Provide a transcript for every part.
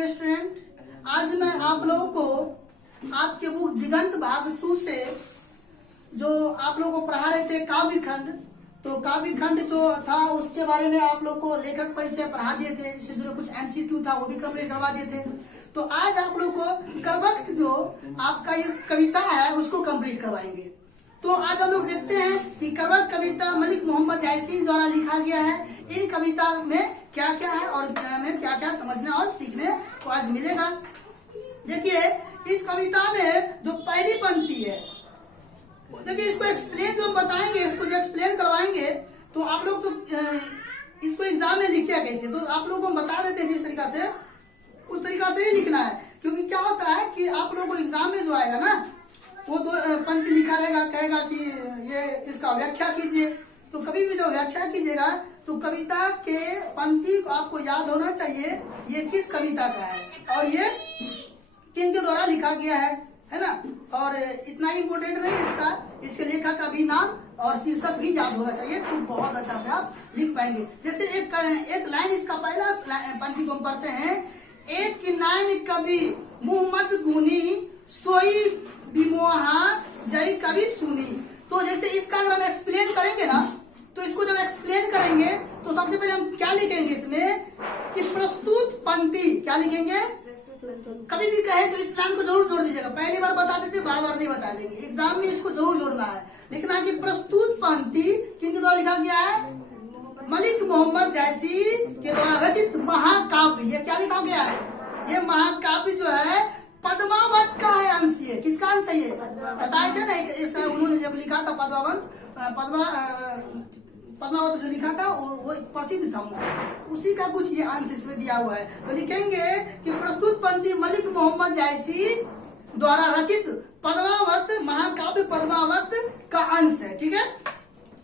Dear student, आज मैं आप लोगों को आपके बुक दिगंत भाग 2 से जो आप लोगों को पढ़ा रहे थे काव्य खंड, तो काव्य खंड जो था उसके बारे में आप लोग को लेखक परिचय पढ़ा दिए थे। इससे जो कुछ एमसीक्यू था वो भी कंप्लीट करवा दिए थे। तो आज आप लोग को करवक जो आपका ये कविता है उसको कंप्लीट करवाएंगे। तो आज हम लोग देखते हैं कि करवक कविता मलिक मोहम्मद जायसी द्वारा लिखा गया है। इन कविता में क्या क्या है और हमें क्या क्या समझने और सीखने को आज मिलेगा। देखिए, इस कविता में जो पहली पंक्ति है, देखिए इसको एक्सप्लेन जो हम बताएंगे, इसको जो एक्सप्लेन करवाएंगे, तो आप लोग तो इसको एग्जाम में लिखिए कैसे, तो आप लोगों को हम बता देते हैं जिस तरीका से उस तरीका से ही लिखना है। क्योंकि क्या होता है कि आप लोगों को एग्जाम में जो आएगा ना, वो दो पंक्ति लिखा रहेगा, कहेगा कि ये इसका व्याख्या कीजिए। तो कभी भी जो व्याख्या कीजिएगा तो कविता के पंक्ति को आपको याद होना चाहिए ये किस कविता का है और ये किन के द्वारा लिखा गया है ना। और इतना ही इम्पोर्टेंट नहीं इसका, इसके लेखक का भी नाम और शीर्षक भी याद होना चाहिए, तो बहुत अच्छा से आप लिख पाएंगे। जैसे एक लाइन, इसका पहला पंक्ति को हम पढ़ते हैं। एक नाइन कवि मुहम्मद गुनी सोई बिमोहा जय कवि सुनी। तो जैसे इसका अगर हम एक्सप्लेन करेंगे ना, तो इसको जब एक्सप्लेन करेंगे तो सबसे पहले हम क्या लिखेंगे इसमें कि प्रस्तुत पंक्ति क्या लिखेंगे। कभी भी कहे तो इस लाइन को जरूर जोड़ दीजिएगा। पहली बार बता देते, बार बार नहीं बता देंगे, एग्जाम में इसको जरूर जोड़ना है। लिखना है कि प्रस्तुत पंक्ति किनके द्वारा लिखा गया है, मलिक मोहम्मद जायसी के द्वारा रचित महाकाव्य। ये क्या लिखा गया है, ये महाकाव्य जो है पद्मावत का है अंश। ये किसका अंश है, ये बताए थे ना, इसका उन्होंने जब लिखा था पद्मावत जो लिखा था वो प्रसिद्ध था उनका, उसी का कुछ ये अंश इसमें दिया हुआ है। तो लिखेंगे कि प्रस्तुत पंक्ति मलिक मोहम्मद जायसी द्वारा रचित पद्मावत महाकाव्य पद्मावत का अंश है। ठीक है,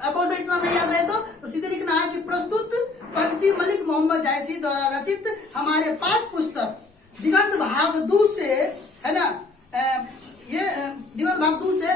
अगर इतना नहीं याद रहे तो सीधे लिखना है कि प्रस्तुत पंक्ति मलिक मोहम्मद जायसी द्वारा रचित हमारे पाठ पुस्तक दिगंत भाग 2 से, है ना, ये दिगंत भाग 2 से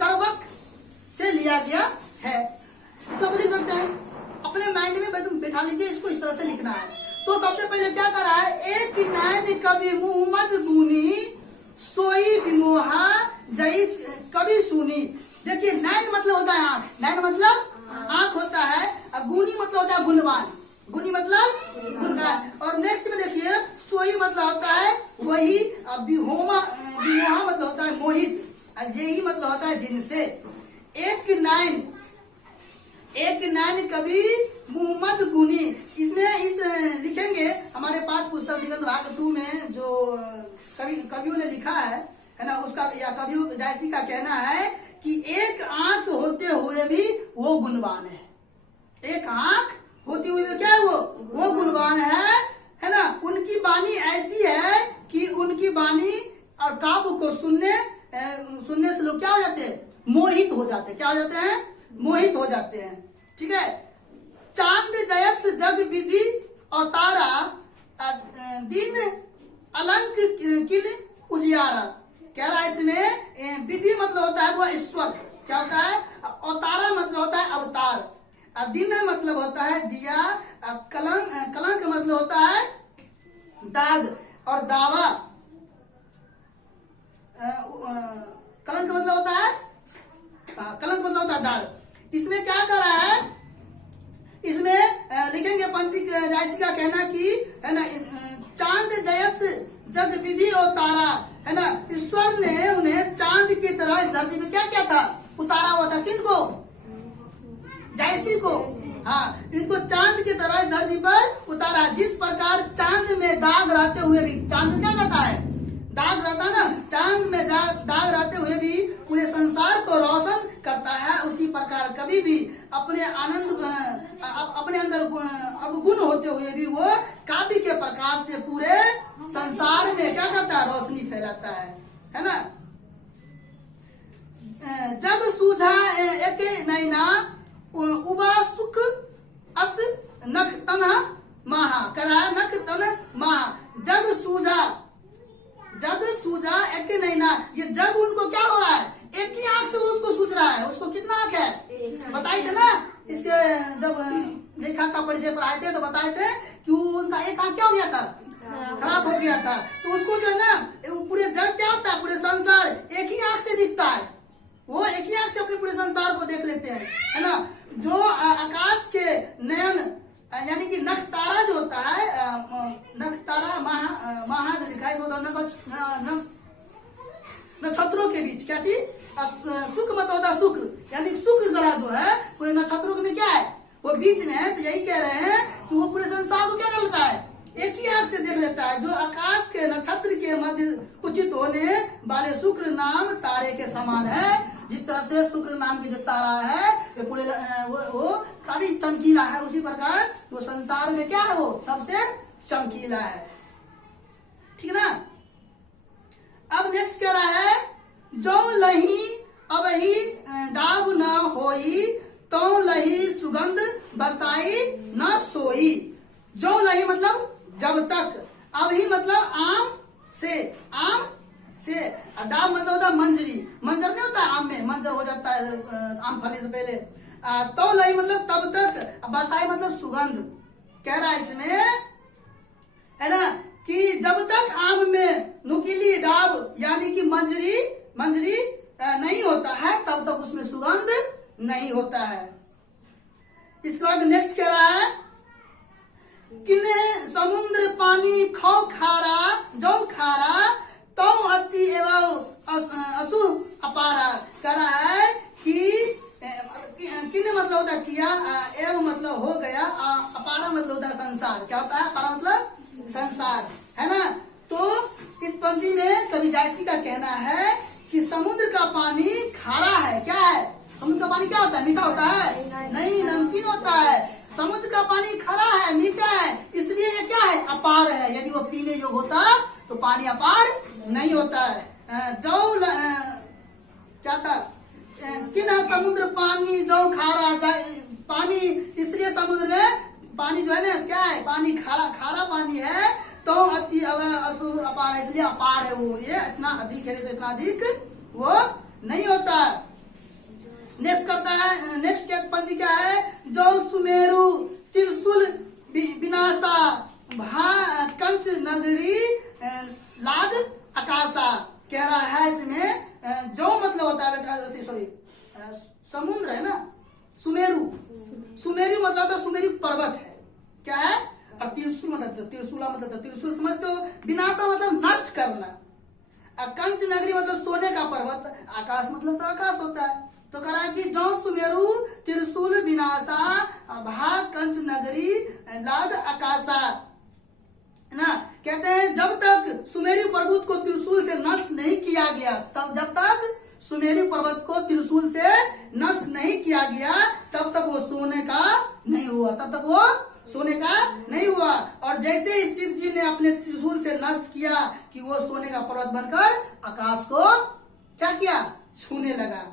करवक से लिया गया है। तो लिख सकते हैं, अपने माइंड में बैठा लीजिए, इसको इस तरह से लिखना है। तो सबसे पहले क्या कर रहा है, एक नैन कवि मुहम्मद गुनी सोई बिमोहा जई कवि सुनी। देखिए, नैन मतलब होता है आंख, नैन मतलब आंख होता है, और गुनी मतलब होता है गुणवान, गुनी मतलब गुणवान। और नेक्स्ट में देखिए, सोई मतलब होता है वही, बिमोहा मतलब होता है मोहित, और जेही मतलब होता है जिनसे। एक नाइन कवि मुहम्मद गुनी, इसमें इस लिखेंगे हमारे पाठ पुस्तक दिगंत भाग 2 में जो कवियों ने लिखा है ना, उसका या कवियों जायसी का कहना है कि एक आंख होते हुए भी वो गुणवान है। एक आंख होते हुए क्या है, वो गुणवान है ना। उनकी वाणी ऐसी है कि उनकी वाणी और काव्य को सुनने से लोग क्या हो जाते हैं, मोहित हो जाते हैं। क्या हो जाते हैं, मोहित हो जाते हैं। ठीक है, चांद जयस जग विधि और तारा दिन अलंक किल उजियारा। कह रहा है इसमें विधि मतलब होता है वो ईश्वर, क्या होता है, अवतारा मतलब होता है अवतार, दिन मतलब होता है दिया, कलंक मतलब होता है दाग, और दावा कलंक मतलब होता है, कलंक मतलब होता है दाग। इसमें क्या कर रहा है, इसमें लिखेंगे पंक्ति जायसी का कहना कि, है ना, चांद जयस जग विधि और तारा, है ना, ईश्वर ने उन्हें चांद की तरह इस धरती में क्या क्या था, उतारा हुआ था। किनको, जायसी को, हाँ, इनको चांद की तरह इस धरती पर उतारा। जिस प्रकार चांद में दाग रहते हुए भी, चांद में क्या रहता है, दाग रहता है ना, चांद में दाग रहते हुए भी पूरे संसार को रोशन करता है, उसी प्रकार कभी भी अपने अंदर अवगुण होते हुए भी वो काव्य के प्रकाश से पूरे संसार में क्या करता है, रोशनी फैलाता है ना। जग सूझा एक नैना उबा सुख अस नख तन महा, करा नख तन महा। जग सूझा एक नैना, ये जग उनको क्या हो रहा है, एक ही आंख से उसको सूझ रहा है। उसको कितना आंख है, बताए थे ना, इसके जब लेखा का परिचय पढ़ाए थे तो बताए थे कि उनका एक आंख क्या हो गया था, खराब हो गया था। तो उसको जो है ना, पूरे जग क्या होता है, पूरे संसार एक ही आंख से दिखता है, वो एक ही आंख से अपने पूरे संसार को देख लेते हैं, है ना। जो आकाश के नयन यानी कि नखतारा जो होता है, नखतारा महा जो लिखा है नक्षत्रों के बीच क्या चीज, शुक्र मत होता शुक्र, यानी शुक्र ग्रह जो है पूरे नक्षत्रों में क्या है, वो बीच में है। तो यही कह रहे हैं कि वो पूरे संसार को क्या कर लेता है, एक ही आंख से देख लेता है। जो आकाश के नक्षत्र के मध्य उचित होने वाले शुक्र नाम तारे के समान है। जिस तरह से शुक्र नाम की जो तारा है वो पूरे वो काफी चमकीला है, उसी प्रकार वो संसार में क्या है, वो सबसे चमकीला है, ठीक है ना। अब नेक्स्ट कह रहा है, जो लही अब ही डाब न होई, तो लही सुगंध बसाई न सोई। जो लही मतलब जब तक, अब ही मतलब आम से, डाब मतलब होता है मंजरी, मंजर नहीं होता आम में, मंजर हो जाता है आम फलने से पहले। तो लही मतलब तब तक, बसाई मतलब सुगंध। कह रहा है इसमें, है ना, कि जब तक आम में नुकीली डाब यानी कि मंजरी नहीं होता है, तब तक उसमें सुगंध नहीं होता है। इसके बाद नेक्स्ट कह रहा है, किने समुद्र पानी खौ खारा, जो खारा तो अति एवं असु अपारा। कह रहा है कि किने मतलब होता है किया, एवं मतलब हो गया, अपारा मतलब होता है संसार। क्या होता है अपारा मतलब संसार, है ना। तो इस पंक्ति में कवि जायसी का कहना है कि समुद्र का पानी खारा है। क्या है, समुद्र का पानी क्या होता है, मीठा होता है, नहीं नमकीन होता है। समुद्र का पानी खारा है, मीठा है, इसलिए ये क्या है, अपार है। यदि वो पीने योग्य होता तो पानी अपार नहीं होता है। जो क्या था, किन समुद्र पानी जो खारा, पानी इसलिए समुद्र में पानी जो है ना क्या है, पानी खारा पानी है, तो अति असु अपार, इसलिए अपार है वो, ये इतना अधिक है तो इतना अधिक वो नहीं होता। नेक्स्ट करता है, नेक्स्ट पंक्ति क्या है, जो सुमेरु त्रिशूल विनाशा कंच नगरी लाग आकाशा। कह रहा है इसमें, जो मतलब होता है, सॉरी समुद्र है ना, सुमेरु मतलब होता है, सुमेरु पर्वत है, क्या है, और त्रिशूल मतलब त्रिशूल समझते हो, विनाशा मतलब नष्ट करना, कंच नगरी मतलब सोने का पर्वत, आकाश मतलब प्रकाश होता है। तो कह रहा है कि जो सुमेरु त्रिशूल विनाशा भाग कंच नगरी लाद आकाशा, है ना। कहते हैं जब तक सुमेरु पर्वत को त्रिशूल से नष्ट नहीं किया गया, तब जब तक सुमेरु पर्वत को त्रिशूल से नष्ट नहीं किया गया, तब तक वो सोने का नहीं हुआ, तब तक वो सोने का नहीं हुआ। और जैसे ही शिव जी ने अपने त्रिशूल से नष्ट किया कि वो सोने का पर्वत बनकर आकाश को क्या किया, छूने लगा।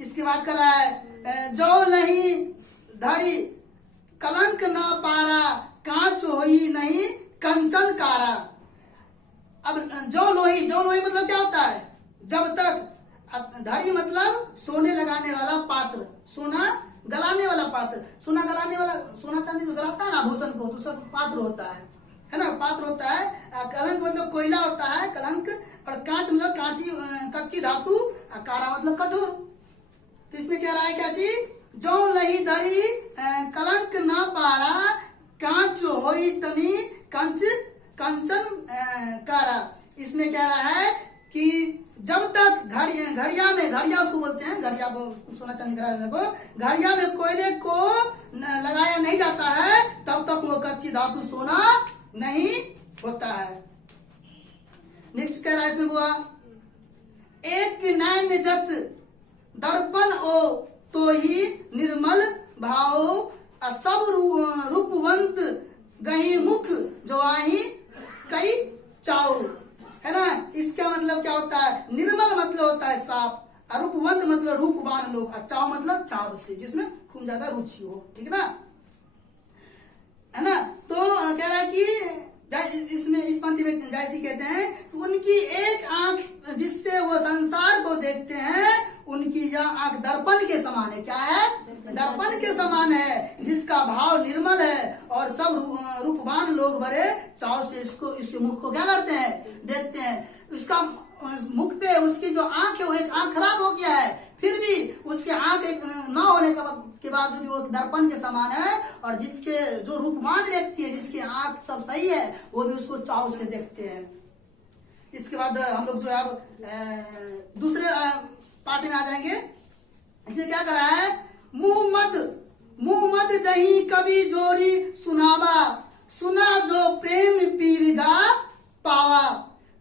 इसके बाद कर रहा है, जो नहीं धरी कलंक न पारा, कांच होई नहीं कंचन कारा। अब जो लोही मतलब क्या होता है, जब तक, धरी मतलब सोने लगाने वाला पात्र, सोना गलाने वाला पात्र, सोना गलाने वाला, सोना चांदी जो गलाता है ना आभूषण को, तो उसका पात्र होता है ना, पात्र होता है। कलंक मतलब कोयला होता है, कलंक, और कांच मतलब कच्ची धातु, कारा मतलब कठोर। तो इसमें क्या रहा है, क्या चीज, जो लही धरी कलंक न पारा, कांच होई तनी कंचन कारा। इसमें कह रहा है कि जब तक घड़िया उसको बोलते हैं, घड़िया सोना चांदी को, घड़िया में कोयले को लगाया नहीं जाता है, तब तक वो कच्ची धातु सोना नहीं होता है। नेक्स्ट कह रहा है इसमें हुआ, एक नैन जस दर्पण ओ तो ही निर्मल भाव, सब रूपवंत गही मुख जो आही कई चाऊ, है ना। इसका मतलब क्या होता है, निर्मल मतलब होता है साफ, रूपवंत मतलब रूपवान लोग, और चाव मतलब चाव से, जिसमें खूब ज्यादा रुचि हो, ठीक ना, है ना। तो कह रहा है कि इसमें इस पंक्ति में जायसी कहते हैं कि उनकी एक आंख जिससे वो संसार को देखते हैं, उनकी यह आंख दर्पण के समान है। क्या है, दर्पण के समान है, जिसका भाव निर्मल है, और सब रूपवान लोग बड़े चाव से इसके मुख को क्या करते हैं, देखते हैं। उसका मुख पे उसकी जो आंख है वो एक आंख खराब हो गया है, फिर भी उसके आंख न होने के बावजूद वो दर्पण के समान है, और जिसके जो रूपवान व्यक्ति है, जिसकी आंख सब सही है, वो भी उसको चाव से देखते हैं। इसके बाद हम लोग जो है अब दूसरे पार्ट में आ जाएंगे। इसने क्या करा है, मुंह मत जही कभी जोड़ी सुनावा, सुना जो प्रेम पीरिदा पावा।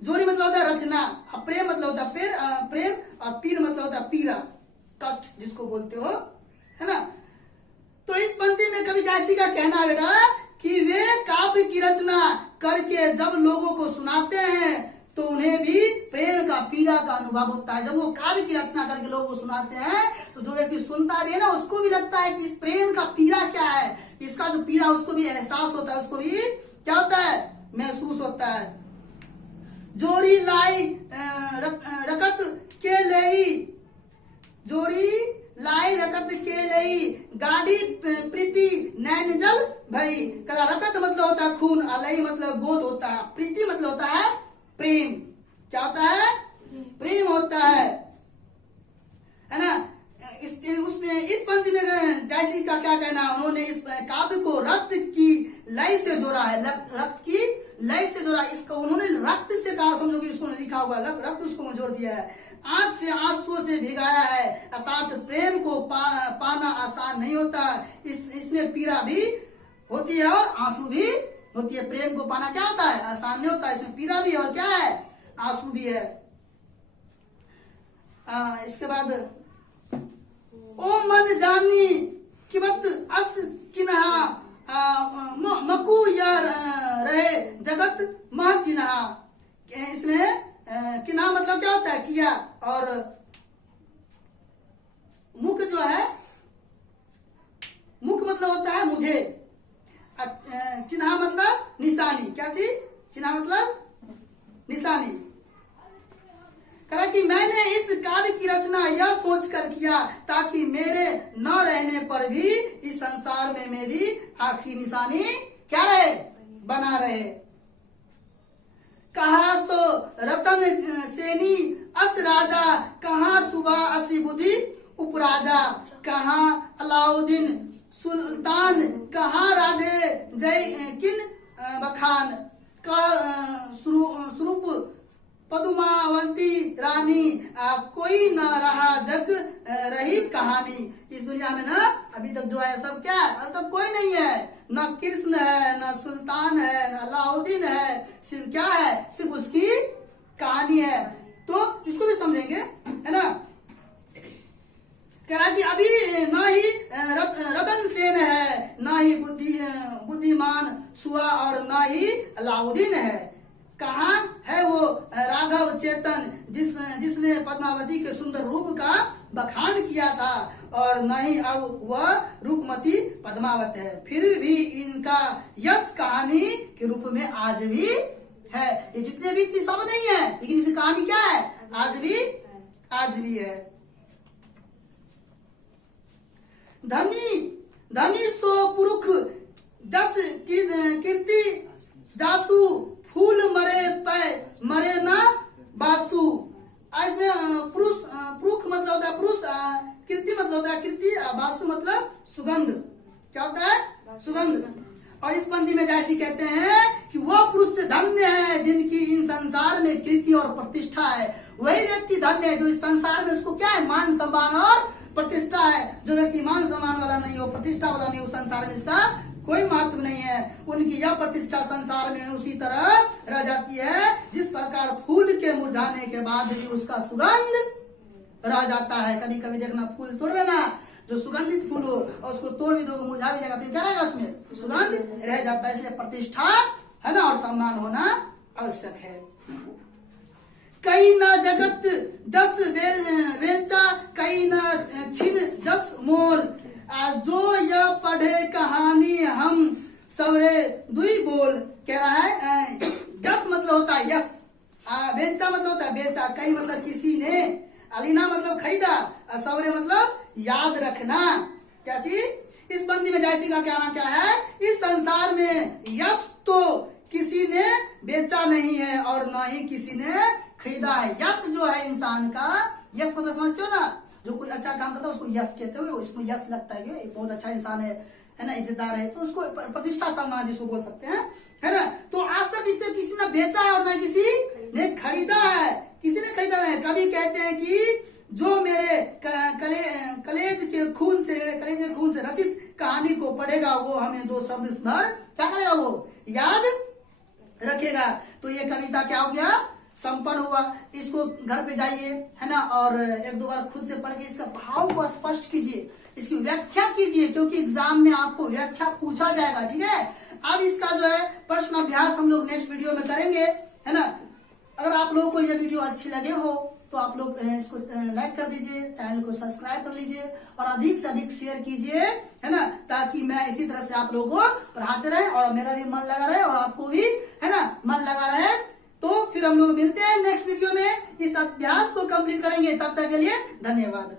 जोड़ी मतलब होता है रचना, प्रेम मतलब होता है प्रेम, और पीर मतलब होता है पीरा, कष्ट जिसको बोलते हो, है ना। तो इस पंक्ति में कवि जायसी का कहना है बेटा कि वे काव्य की रचना करके जब लोगों को सुनाते हैं तो उन्हें भी प्रेम का पीड़ा का अनुभव होता है। जब वो काव्य की रचना करके लोगों को सुनाते हैं तो जो व्यक्ति सुनता भी है ना, उसको भी लगता है कि इस प्रेम का पीड़ा क्या है, इसका जो पीड़ा उसको भी एहसास होता है, उसको भी क्या होता है, महसूस होता है। जोड़ी लाई रकत के लई, जोड़ी लाई रकत के लई, गाड़ी प्रीति नैन जल भई। कला रकत मतलब होता है खून, अलई मतलब गोद होता है, प्रीति मतलब होता है प्रेम। क्या होता है, प्रेम होता है ना। उसमें इस पंक्ति में जायसी का क्या कहना, उन्होंने इस काव्य को रक्त की लय से जोड़ा है, रक्त की लय से जोड़ा। इसको उन्होंने रक्त से कहा, समझो कि इसको लिखा हुआ रक्त, उसको जोड़ दिया है। आंख से आंसुओं से भिगाया है, अर्थात प्रेम को पाना आसान नहीं होता। इसमें पीड़ा भी होती है और आंसू भी होती है। प्रेम को पाना क्या होता है, आसान नहीं होता, इसमें पीड़ा भी और क्या है, आंसू भी है। इसके बाद ओ मन जानी किमत अस किन्हा मकू या रहे जगत मह चिन्हा। इसमें किन्हा मतलब क्या होता है, किया, और मुख जो है, मुख मतलब होता है मुझे, चिन्हा मतलब निशानी। क्या चीज, चिन्हा मतलब निशानी। कहा कि मैंने इस काव्य की रचना यह सोचकर किया ताकि मेरे न रहने पर भी इस संसार में मेरी आखिरी निशानी क्या रहे, बना रहे। कहा सो रतन सेनी अस राजा, कहा सुबह असी बुद्धि उपराजा, कहा अलाउद्दीन सुल्तान, कहा राधे जय किन बखान, स्वरूप पदुमावंती रानी, कोई न रहा जग रही कहानी। इस दुनिया में ना अभी तक जो है सब क्या है, अभी तक कोई नहीं है, न कृष्ण है, न सुल्तान है, न अलाउद्दीन है, सिर्फ क्या है, सिर्फ उसकी कहानी है। तो इसको भी समझेंगे, है ना। कह रहा कि अभी न ही रतन सेन है, न ही बुद्धिमान सुआ, और न ही अलाउद्दीन है। कहाँ है वो राघव चेतन जिसने पद्मावती के सुंदर रूप का बखान किया था, और न ही अब वह रूपमती पद्मावत है। फिर भी इनका यश कहानी के रूप में आज भी है। ये जितने भी चीज सब नहीं है, लेकिन इसकी कहानी क्या है, आज भी है। धनी सो पुरुष जस कीर्ति जासु, फूल मरे पै मरे न बासु। इसमें पुरुष मतलब होता है पुरुष, कीर्ति मतलब होता है कीर्ति, बासु मतलब सुगंध। क्या होता है, सुगंध। और इस पंक्ति में जैसी कहते हैं कि वह पुरुष धन्य है जिनकी इन संसार में कीर्ति और प्रतिष्ठा है। वही व्यक्ति धन्य है जो इस संसार में उसको क्या है, मान सम्मान और प्रतिष्ठा है। जो व्यक्ति मान सम्मान वाला नहीं हो, प्रतिष्ठा वाला नहीं हो, संसार में इसका कोई महत्व नहीं है। उनकी यह प्रतिष्ठा संसार में उसी तरह रह जाती है जिस प्रकार फूल के मुरझाने के बाद भी उसका सुगंध रह जाता है। कभी कभी देखना, फूल तोड़ लेना, जो सुगंधित फूल हो और उसको तोड़ भी दो, मुरझा भी जाएगा, तो क्या रहेगा, उसमें सुगंध रह जाता है। इसलिए प्रतिष्ठा है ना और सम्मान होना आवश्यक है। कई न जगत जस वेचा, कई न छिन जस मोल, जो यह पढ़े कहानी हम सवरे दुई बोल। कह रहा है जस मतलब होता है यश, बेचा मतलब होता है बेचा, कई मतलब किसी ने, अलीना मतलब खरीदा, सवरे मतलब याद रखना, क्या चीज? इस पंक्ति में जयश्री का कहना क्या है? इस संसार में यश तो किसी ने बेचा नहीं है और न ही किसी ने खरीदा है। यश जो है इंसान का, यश मतलब समझते हो ना, जो कोई अच्छा काम करता है उसको यश कहते हो, इसको यश लगता है कि बहुत अच्छा इंसान है ना, इज्जतदार है, तो उसको प्रतिष्ठा सम्मान जिसको बोल सकते हैं, है ना। तो आज तक इसे किसी ने बेचा है और न किसी ने खरीदा है, किसी ने खरीदा नहीं। कभी कहते हैं कि जो मेरे कलेज के खून से रचित कहानी को पढ़ेगा वो हमें दो शब्द स्मरण क्या करेगा, वो याद रखेगा। तो ये कविता क्या हो गया? संपन्न हुआ। इसको घर पे जाइए, है ना, और एक दो बार खुद से पढ़ के इसका भाव को स्पष्ट कीजिए, इसकी व्याख्या कीजिए, क्योंकि एग्जाम में आपको व्याख्या पूछा जाएगा, ठीक है। अब इसका जो है प्रश्न अभ्यास हम लोग नेक्स्ट वीडियो में करेंगे, है ना। अगर आप लोगों को ये वीडियो अच्छी लगे हो तो आप लोग इसको लाइक कर दीजिए, चैनल को सब्सक्राइब कर लीजिए और अधिक से अधिक शेयर कीजिए, है ना, ताकि मैं इसी तरह से आप लोगों को पढ़ाते रहे और मेरा भी मन लगा रहे और आपको भी, है ना, मन लगा रहे। तो फिर हम लोग मिलते हैं नेक्स्ट वीडियो में, इस अभ्यास को कंप्लीट करेंगे। तब तक के लिए धन्यवाद।